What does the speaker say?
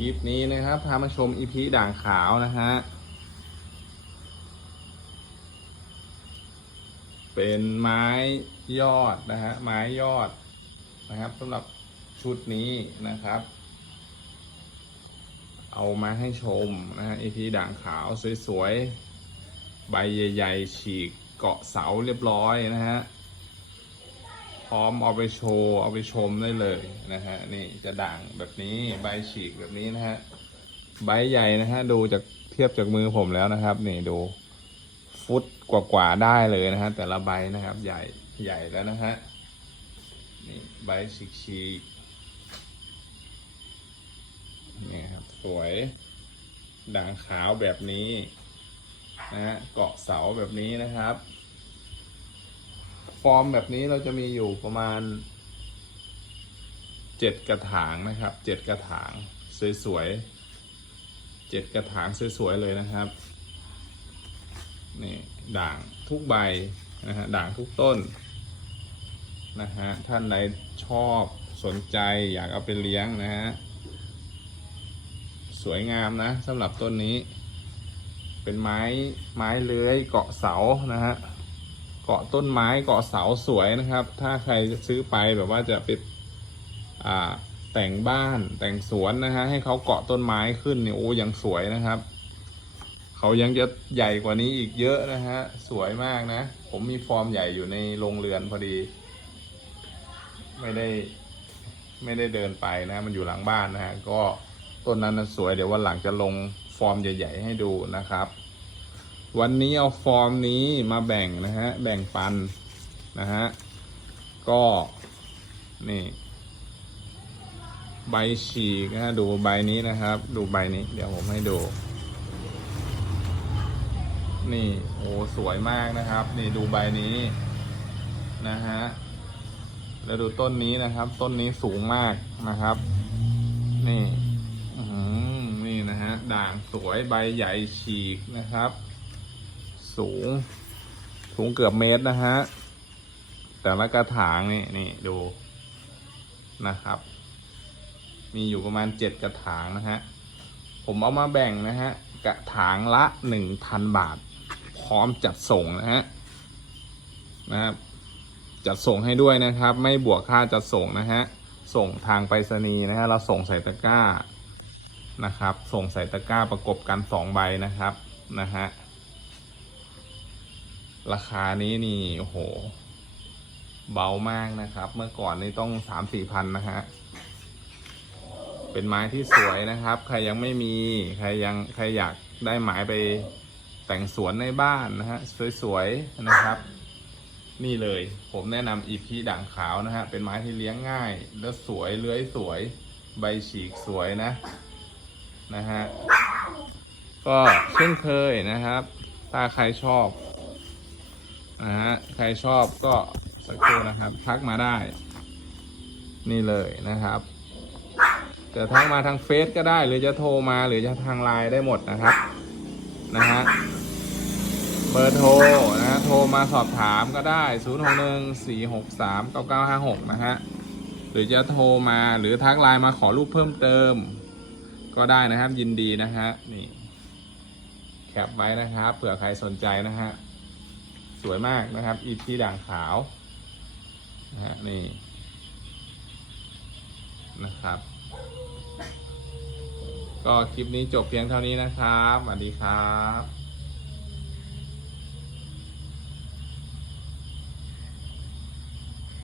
ลิปนี้นะครับ พามาชมอีพีด่างขาวนะฮะ เป็นไม้ยอดนะฮะ ไม้ยอดนะครับสำหรับชุดนี้นะครับ เอามาให้ชมนะฮะอีพีด่างขาวสวยๆ ใบใหญ่ๆ ฉีกเกาะเสาเรียบร้อยนะฮะ พร้อมเอาไปโชว์เอาไปชมได้เลยนะฮะนี่จะด่างแบบนี้ใบฉีกแบบนี้นะฮะใบใหญ่นะฮะดูจากเทียบจากมือผมแล้วนะครับนี่ดูฟุตกว่าๆได้เลยนะฮะแต่ละใบนะครับใหญ่ใหญ่แล้วนะฮะนี่ใบฉีกฉีกนี่ครับสวยด่างขาวแบบนี้นะฮะเกาะเสาแบบนี้นะครับ ฟอร์มแบบนี้เราจะมีอยู่ประมาณเจ็ดกระถางนะครับเจ็ดกระถางสวยๆเจ็ดกระถางสวยๆเลยนะครับนี่ด่างทุกใบนะฮะด่างทุกต้นนะฮะท่านใดชอบสนใจอยากเอาไปเลี้ยงนะฮะสวยงามนะสำหรับต้นนี้ เป็นไม้ไม้เลื้อยเกาะเสานะฮะ เกาะต้นไม้เกาะเสาสวยนะครับ ถ้าใครจะซื้อไปแบบว่าจะไปแต่งบ้านแต่งสวนนะฮะให้เขาเกาะต้นไม้ขึ้นเนี่ยโอ้ยังสวยนะครับเขายังจะใหญ่กว่านี้อีกเยอะนะฮะสวยมากนะ ผมมีฟอร์มใหญ่อยู่ในโรงเรือนพอดี ไม่ได้ไม่ได้เดินไปนะ มันอยู่หลังบ้านนะฮะก็ต้นนั้นสวยเดี๋ยววันหลังจะลงฟอร์มใหญ่ ๆ ให้ดูนะครับ วันนี้เอาฟอร์มนี้มาแบ่งนะฮะ แบ่งปันนะฮะ ก็นี่ ใบฉีกนะฮะ ดูใบนี้นะครับ ดูใบนี้ เดี๋ยวผมให้ดู นี่โอ้สวยมากนะครับ นี่ดูใบนี้นะฮะ แล้วดูต้นนี้นะครับ ต้นนี้สูงมากนะครับ นี่อื้อหือนี่นะฮะ ด่างสวยใบใหญ่ฉีกนะครับ สูง สูงเกือบเมตรนะฮะ แต่ละกระถางนี่นี่ดูนะครับ มีอยู่ประมาณเจ็ดกระถางนะฮะ ผมเอามาแบ่งนะฮะ กระถางละหนึ่งพันบาท พร้อมจัดส่งนะฮะนะครับจัดส่งให้ด้วยนะครับ ไม่บวกค่าจัดส่งนะฮะ ส่งทางไปรษณีย์นะฮะ เราส่งใส่ตะกร้านะครับ ส่งใส่ตะกร้าประกบกันสองใบนะครับ นะฮะ ราคานี้นี่โอ้โห เบามากนะครับ เมื่อก่อนนี่ต้องสามสี่พันนะฮะ เป็นไม้ที่สวยนะครับ ใครยังไม่มี ใครยังใครอยากได้ไม้ไปแต่งสวนในบ้านนะฮะ สวยๆนะครับ นี่เลยผมแนะนำอีพีด่างขาวนะฮะ เป็นไม้ที่เลี้ยงง่าย แล้วสวยเลื้อยสวย ใบฉีกสวยนะนะฮะ ก็เช่นเคยนะครับ ถ้าใครชอบ นะฮะใครชอบก็สักครู่นะครับ ทักมาได้ นี่เลยนะครับจะทักมาทางเฟซก็ได้ หรือจะโทรมาหรือจะทางไลน์ได้หมดนะครับนะฮะเบอร์โทรนะฮะโทรมาสอบถามก็ได้ 0 6 1 4 6 3 9 9 5 6 นะฮะหรือจะโทรมาหรือทักไลน์มาขอรูปเพิ่มเติม ก็ได้นะครับยินดีนะฮะนี่แคปไว้นะครับเผื่อใครสนใจนะฮะ สวยมากนะครับอีพีด่างขาวนะฮะนี่นะครับ ก็คลิปนี้จบเพียงเท่านี้นะครับสวัสดีครับ